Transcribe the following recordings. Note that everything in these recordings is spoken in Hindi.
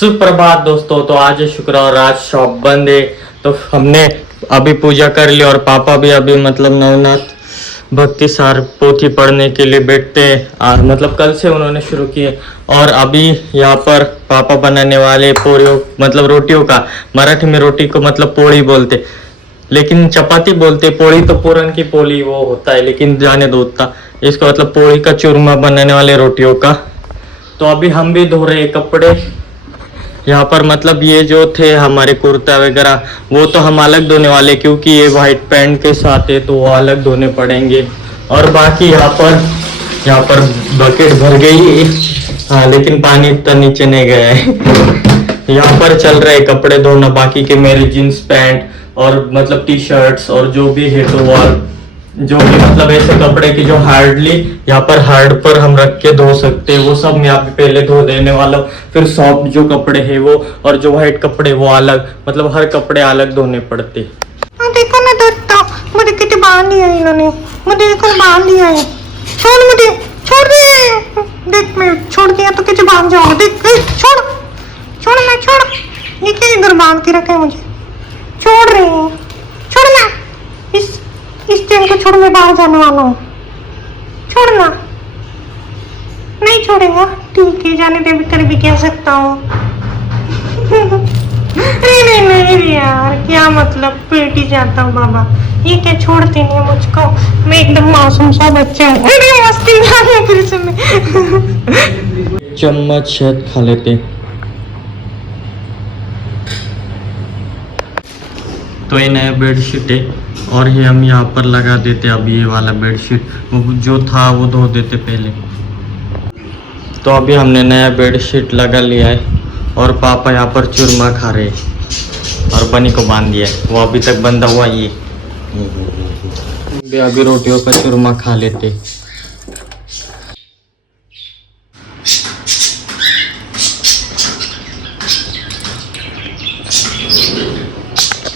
सुप्रभात दोस्तों। तो आज है शुक्रवार, आज शॉप बंद है। तो हमने अभी पूजा कर ली और पापा भी अभी मतलब नवनाथ भक्ति सार पोथी पढ़ने के लिए बैठते हैं। मतलब कल से उन्होंने शुरू किए और अभी यहाँ पर पापा बनाने वाले पोरियों मतलब रोटियों का, मराठी में रोटी को मतलब पोड़ी बोलते, लेकिन चपाती बोलते। पोड़ी तो पूरन की पोली वो होता है, लेकिन जाने दो उतना। इसका मतलब पोड़ी का चूरमा बनाने वाले रोटियों का। तो अभी हम भी धो रहे कपड़े यहाँ पर। मतलब ये जो थे हमारे कुर्ता वगैरह वो तो हम अलग धोने वाले, क्योंकि ये वाइट पैंट के साथ है तो वो अलग धोने पड़ेंगे। और बाकी यहाँ पर बकेट भर गई है, हाँ, लेकिन पानी इतना नीचे नहीं गया है। यहाँ पर चल रहे कपड़े धोना, बाकी के मेरे जींस पैंट और मतलब टी शर्ट्स और जो भी है तो वो जो भी मतलब ऐसे कपड़े की जो हार्डली यहाँ पर हार्ड पर हम रख के धो सकते हैं, वो सब मैं यहाँ पे पहले धो देने वाला हूँ। फिर सॉफ्ट जो कपड़े हैं वो, और जो व्हाइट कपड़े वो अलग, मतलब हर कपड़े अलग धोने पड़ते। देखो ना दोस्तों, मुझे कितने बांध दिया इन्होंने, मुझे देखो बांध दिया है। छोड़ मुझे, छोड़ दे। देख मैं छोड़ दिया तो कितने बांध जाओगे। देख छोड़ छोड़ ना, छोड़। ये क्या इधर बांध के रखे मुझे, छोड़ रही है, छोड़ना। इस चैन को छोड़, मैं बाहर जाने वाला हूँ। छोड़ना, नहीं छोड़ेगा, ठीक है, जाने दे, भी कर भी क्या सकता हूँ। नहीं नहीं नहीं यार, क्या मतलब, पेट ही जाता हूँ बाबा। ये क्या छोड़ते नहीं है मुझको, मैं एकदम मासूम सा बच्चा हूँ। अरे मस्ती ना फिर से मैं चम्मच शहद खा लेते। तो ये नया बेडशीट है और ये हम यहाँ पर लगा देते। अभी ये वाला बेडशीट वो जो था वो धो देते पहले। तो अभी हमने नया बेडशीट लगा लिया है और पापा यहाँ पर चूरमा खा रहे हैं और बनी को बांध दिया है, वो अभी तक बंधा हुआ। ये अभी रोटियों का चूरमा खा लेते।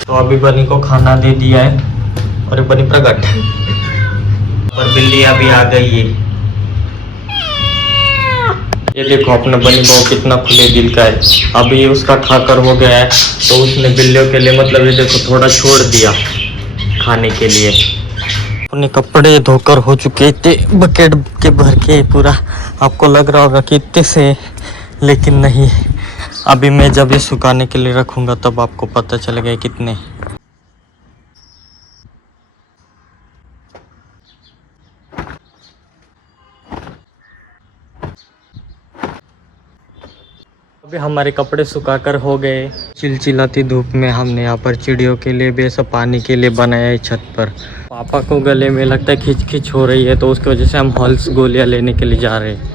तो अभी बनी को खाना दे दिया है और बनी प्रकट और बिल्ली अभी आ गई है। ये देखो अपना बनी बहू कितना खुले दिल का है। अभी ये उसका खाकर हो गया है तो उसने बिल्लियों के लिए मतलब ये देखो थोड़ा छोड़ दिया खाने के लिए। अपने कपड़े धोकर हो चुके थे बकेट के भर के पूरा। आपको लग रहा होगा कि इतने से, लेकिन नहीं। अभी मैं जब ये सुखाने के लिए रखूंगा तब आपको पता चलेगा कितने। अभी हमारे कपड़े सुखाकर हो गए। चिलचिलाती धूप में हमने यहाँ पर चिड़ियों के लिए भी सब पानी के लिए बनाया है छत पर। पापा को गले में लगता है खिंच खिंच हो रही है तो उसकी वजह से हम हॉल्स गोलियां लेने के लिए जा रहे हैं।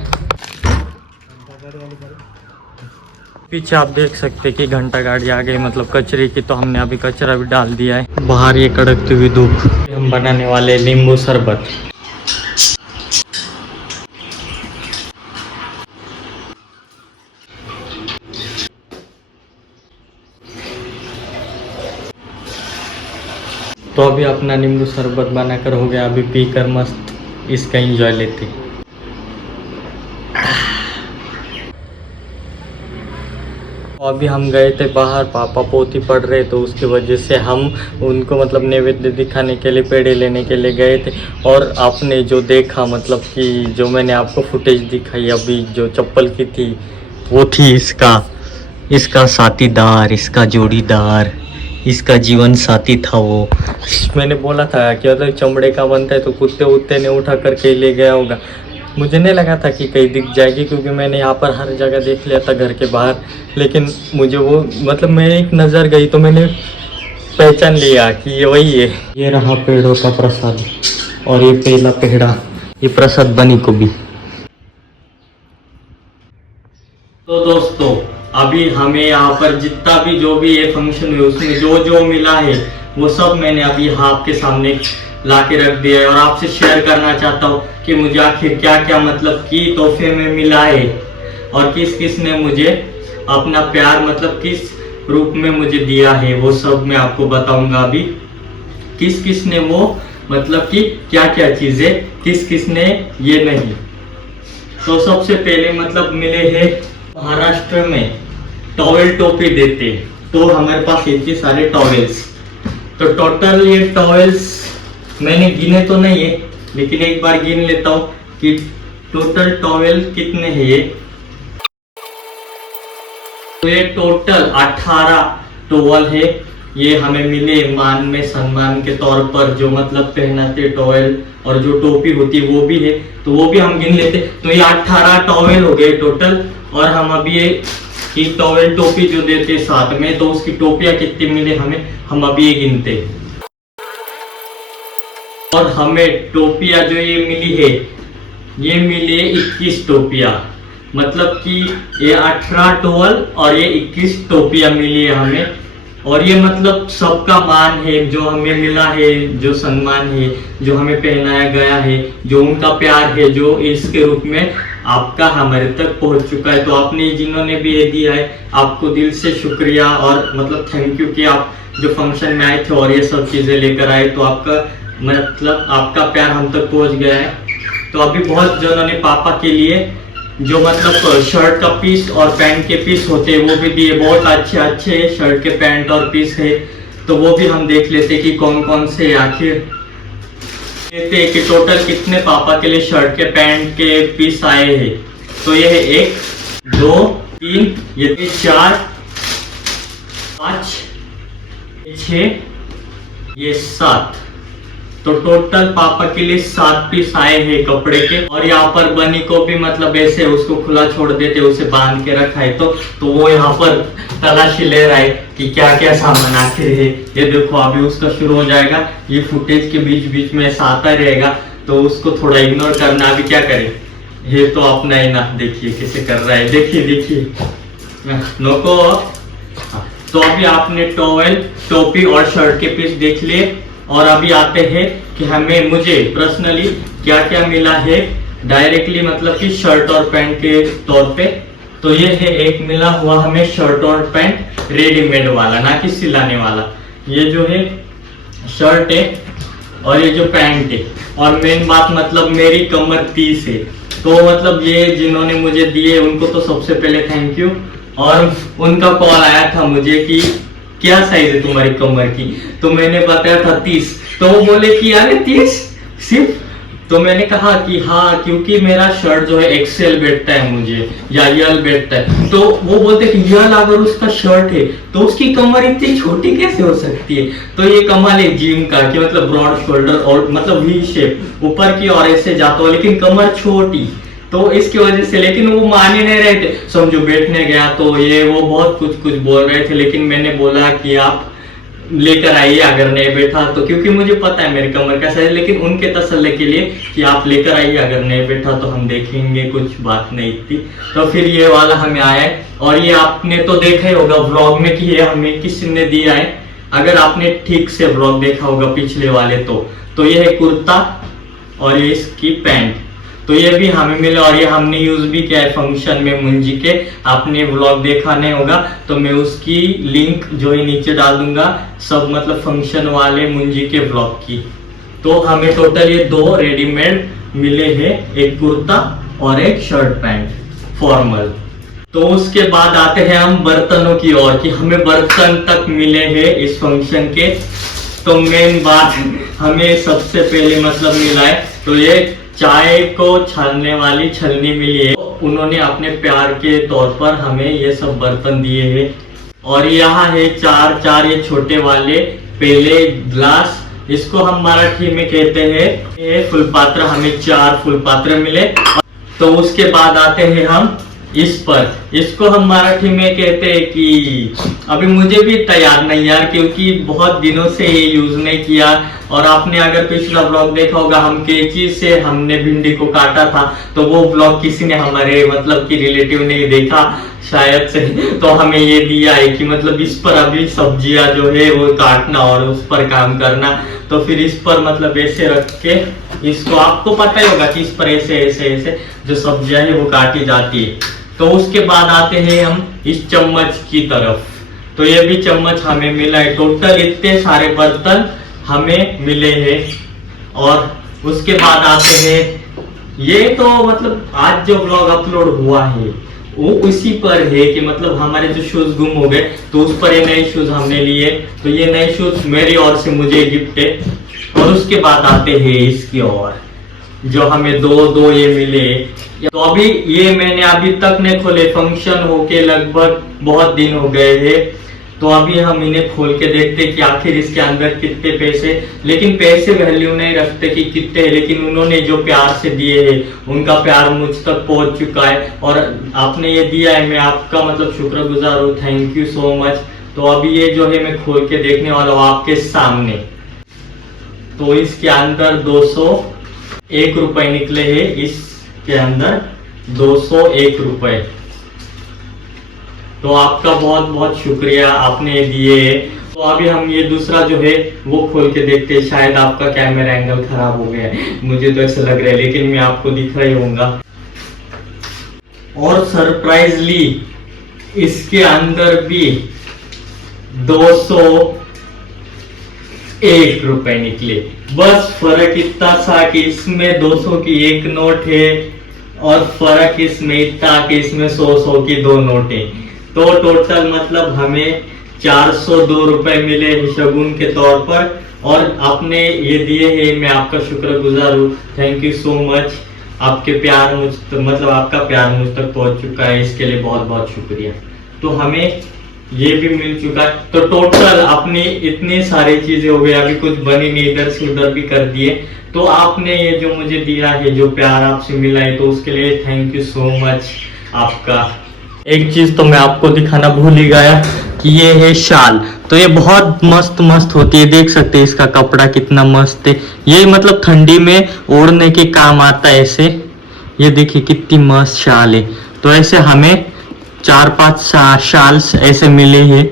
पीछे आप देख सकते कि घंटा गाड़ी आ गई मतलब कचरे की, तो हमने अभी कचरा भी डाल दिया है। बाहर ये कड़कती हुई धूप। हम बनाने वाले नींबू शरबत। तो अभी अपना नींबू शरबत बनाकर हो गया। अभी पीकर मस्त इसका एंजॉय लेते। अभी हम गए थे बाहर, पापा पोथी पढ़ रहे तो उसकी वजह से हम उनको मतलब नैवेद्य दिखाने के लिए पेड़े लेने के लिए गए थे। और आपने जो देखा मतलब कि जो मैंने आपको फुटेज दिखाई अभी जो चप्पल की थी वो थी इसका साथीदार, इसका जोड़ीदार, इसका जीवन साथी था वो। मैंने बोला था कि अगर चमड़े का बनता है तो कुत्ते उत्ते ने उठा करके ले गया होगा। मुझे नहीं लगा था कि कहीं दिख जाएगी, क्योंकि मैंने यहाँ पर हर जगह देख लिया था घर के बाहर, लेकिन मुझे वो मतलब मैं एक नज़र गई तो मैंने पहचान लिया कि ये वही है। ये रहा पेड़ों का प्रसाद और ये पहला पेड़ा, ये प्रसाद बनी को भी। तो दोस्तों अभी हमें यहाँ पर जितना भी जो भी ये फंक्शन है उसमें जो जो मिला है वो सब मैंने अभी आपके सामने ला के रख दिया है और आपसे शेयर करना चाहता हूँ कि मुझे आखिर क्या क्या मतलब की तोहफे में मिला है और किस किस ने मुझे अपना प्यार मतलब किस रूप में मुझे दिया है। वो सब मैं आपको बताऊंगा अभी, किस किस ने वो मतलब कि क्या क्या चीजें, किस किस ने ये नहीं। तो सबसे पहले मतलब मिले हैं महाराष्ट्र में टॉवेल टोपी देते, तो हमारे पास इतने सारे टॉवेल्स। तो टोटल ये टॉवेल्स मैंने गिने तो नहीं है, लेकिन एक बार गिन लेता हूँ कि टोटल टॉवेल कितने हैं ये। तो ये टोटल 18 टॉवेल है। ये हमें मिले मान में सम्मान के तौर पर, जो मतलब पहनाते टॉवेल और जो टोपी होती है वो भी है, तो वो भी हम गिन लेते। तो ये 18 टॉवेल हो गए टोटल। और हम अभी ये टॉवेल टोपी जो देते साथ में, तो उसकी टोपियां कितनी मिले हमें, हम अभी ये गिनते। और हमें टोपियां जो ये मिली है, ये मिली है 21 टोपियां। मतलब कि ये 18 टॉवेल और ये 21 टोपियां मिली है हमें। और ये मतलब सबका मान है, जो हमें मिला है, जो सम्मान है, जो हमें पहनाया गया है, जो उनका प्यार है, जो इसके रूप में आपका हमारे तक पहुंच चुका है। तो आपने जिन्होंने भी ये दिया है, आपको दिल से शुक्रिया और मतलब थैंक यू कि आप जो फंक्शन में आए थे और ये सब चीजें लेकर आए, तो आपका मतलब आपका प्यार हम तक पहुंच गया है। तो अभी बहुत जनों ने पापा के लिए जो मतलब शर्ट का पीस और पैंट के पीस होते हैं वो भी दिए, बहुत अच्छे अच्छे शर्ट के पैंट और पीस है। तो वो भी हम देख लेते कि कौन कौन से आखिर देते कि टोटल कितने पापा के लिए शर्ट के पैंट के पीस आए हैं। तो ये है 1 2 3 ये 4 5 6 ये 7। तो टोटल पापा के लिए 7 पीस आए हैं कपड़े के। और यहाँ पर बनी को भी मतलब ऐसे उसको खुला छोड़ देते, उसे बांध के रखा है। तो वो यहाँ पर तलाशी ले रहा है कि क्या क्या सामान आते हैं। ये देखो अभी उसका शुरू हो जाएगा। ये फुटेज के बीच बीच में ऐसा आता रहेगा, तो उसको थोड़ा इग्नोर करना। अभी क्या करे, ये तो अपना ही ना, देखिए कैसे कर रहा है, देखिए देखिए नको। तो अभी आपने टॉवेल, टोपी और शर्ट के पीस देख लिए। और अभी आते हैं कि हमें मुझे पर्सनली क्या क्या मिला है डायरेक्टली, मतलब कि शर्ट और पैंट के तौर पे। तो ये है एक मिला हुआ हमें शर्ट और पैंट रेडीमेड वाला, ना कि सिलाने वाला। ये जो है शर्ट है और ये जो पैंट है। और मेन बात मतलब मेरी कमर 30 है, तो मतलब ये जिन्होंने मुझे दिए उनको तो सबसे पहले थैंक यू। और उनका कॉल आया था मुझे कि क्या साइज है तुम्हारी कमर की, तो मैंने बताया था 30। तो वो बोले कि यार 30 सिर्फ। तो मैंने कहा कि हाँ, क्योंकि मेरा शर्ट जो है एक्सेल बैठता है मुझे, या यल बैठता है। तो वो बोलते कि यल अगर उसका शर्ट है तो उसकी कमर इतनी छोटी कैसे हो सकती है। तो ये कमाल है जिम का कि मतलब ब्रॉड शोल्डर और मतलब वी शेप ऊपर की और ऐसे जाता हो, लेकिन कमर छोटी। तो इसकी वजह से, लेकिन वो मान ही नहीं रहे थे। समझो बैठने गया तो ये वो बहुत कुछ बोल रहे थे, लेकिन मैंने बोला कि आप लेकर आइए अगर नहीं बैठा तो, क्योंकि मुझे पता है मेरी कमर का साइज। लेकिन उनके तसल्ली के लिए कि आप लेकर आइए, अगर नहीं बैठा तो हम देखेंगे, कुछ बात नहीं थी। तो फिर ये वाला हमें आया है। और ये आपने तो देखा ही होगा व्लॉग में कि ये हमें किसी ने दिया है, अगर आपने ठीक से व्लॉग देखा होगा पिछले वाले तो ये है कुर्ता और ये इसकी पैंट। तो ये भी हमें मिला और ये हमने यूज भी किया है फंक्शन में मुंजी के। आपने व्लॉग देखा नहीं होगा तो मैं उसकी लिंक जो है नीचे डाल दूंगा, सब मतलब फंक्शन वाले मुंजी के व्लॉग की। तो हमें टोटल ये 2 रेडीमेड मिले हैं, एक कुर्ता और एक शर्ट पैंट फॉर्मल। तो उसके बाद आते हैं हम बर्तनों की ओर कि हमें बर्तन तक मिले हैं इस फंक्शन के। तो मेन बात हमें सबसे पहले मतलब मिला है, तो ये चाय को छानने वाली छलनी मिली है। उन्होंने अपने प्यार के तौर पर हमें ये सब बर्तन दिए हैं। और यहाँ है 4 ये छोटे वाले पहले ग्लास, इसको हम मराठी में कहते हैं ये फुलपात्र। हमें 4 फुलपात्र मिले। तो उसके बाद आते हैं हम इस पर, इसको हम मराठी में कहते हैं कि अभी मुझे भी तैयार नहीं यार, क्योंकि बहुत दिनों से ये यूज नहीं किया। और आपने अगर पिछला ब्लॉग देखा होगा, हम कैंची से हमने भिंडी को काटा था, तो वो ब्लॉग किसी ने हमारे मतलब कि रिलेटिव ने देखा शायद से, तो हमें ये दिया है कि मतलब इस पर अभी सब्जियां जो है वो काटना और उस पर काम करना। तो फिर इस पर मतलब ऐसे रख के इसको, आपको पता ही होगा कि इस पर ऐसे ऐसे ऐसे जो सब्जियां है वो काटी जाती है। तो उसके बाद आते हैं हम इस चम्मच की तरफ। तो ये भी चम्मच हमें मिला है। टोटल इतने सारे बर्तन हमें मिले हैं। और उसके बाद आते हैं ये, तो मतलब आज जो ब्लॉग अपलोड हुआ है वो उसी पर है कि मतलब हमारे जो शूज गुम हो गए तो उस पर ये नए शूज हमने लिए। तो ये नए शूज मेरी ओर से मुझे गिफ्ट है। और उसके बाद आते हैं इसकी ओर, जो हमें दो ये मिले। तो अभी ये मैंने अभी तक नहीं खोले, फंक्शन होके लगभग बहुत दिन हो गए हैं। तो अभी हम इन्हें खोल के देखते कि आखिर इसके अंदर कितने पैसे, लेकिन पैसे वैल्यू नहीं रखते कि कितने, लेकिन उन्होंने जो प्यार से दिए हैं उनका प्यार मुझ तक पहुंच चुका है। और आपने ये दिया है, मैं आपका मतलब शुक्रगुजार हूँ, थैंक यू सो मच। तो अभी ये जो है मैं खोल के देखने वाला हूँ आपके सामने। तो इसके अंदर 201 रुपए निकले हैं, इसके अंदर 201 रुपए। तो आपका बहुत बहुत शुक्रिया, आपने दिए। तो अभी हम ये दूसरा जो है वो खोल के देखते हैं। शायद आपका कैमरा एंगल खराब हो गया है, मुझे तो ऐसा लग रहा है, लेकिन मैं आपको दिख रही होऊंगा। और सरप्राइजली इसके अंदर भी 201 रुपए निकले। बस फर्क इतना सा कि इसमें 200 की एक नोट है और फर्क इसमें इतना कि इसमें 100 की 2 नोट है। तो टोटल मतलब हमें 402 रुपए मिले शगुन के तौर पर। और आपने ये दिए हैं, मैं आपका शुक्रगुजार हूँ, थैंक यू सो मच। आपके प्यार मुझ मतलब आपका प्यार मुझ तक पहुंच चुका है, इसके लिए बहुत बहुत शुक्रिया। तो हमें ये भी मिल चुका है। तो टोटल अपनी इतनी सारी चीजें हो गई, अभी कुछ बनी नहीं, इधर से उधर भी कर दिए। तो आपने ये जो मुझे दिया है, जो प्यार आपसे मिला है, तो उसके लिए थैंक यू सो मच आपका। एक चीज तो मैं आपको दिखाना भूल ही गया कि ये है शाल। तो ये बहुत मस्त मस्त होती है, देख सकते हैं इसका कपड़ा कितना मस्त है। ये मतलब ठंडी में ओढ़ने के काम आता है ऐसे। ये देखिए कितनी मस्त शाल है। तो ऐसे हमें 4-5 शाल ऐसे मिले हैं।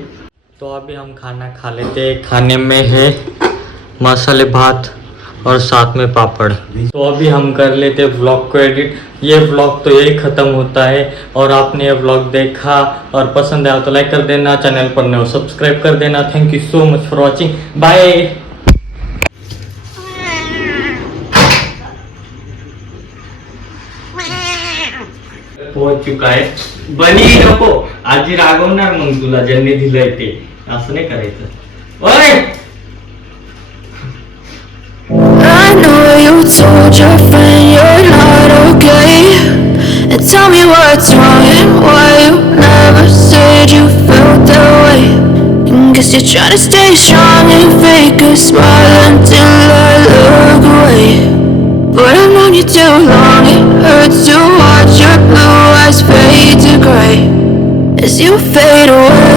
तो अभी हम खाना खा लेते हैं। खाने में है मसाले भात और साथ में पापड़। तो अभी हम कर लेते हैं व्लॉग को एडिट। ये व्लॉग तो यही ख़त्म होता है। और आपने ये व्लॉग देखा और पसंद आया तो लाइक कर देना, चैनल पर नए हो सब्सक्राइब कर देना। Thank you so much for watching, bye. पहुंच चुका है, बनी नको आजी रागवणार मग तुला ज्यांनी दिलंय ते, असं नाही करायचं। ओय I know you told your friend you're not okay, and tell me what's wrong and why you never said you felt that way. And guess you're trying to stay strong and fake a smile until I look away. But I've known you too long, it hurts to watch your blue eyes fade to gray as you fade away.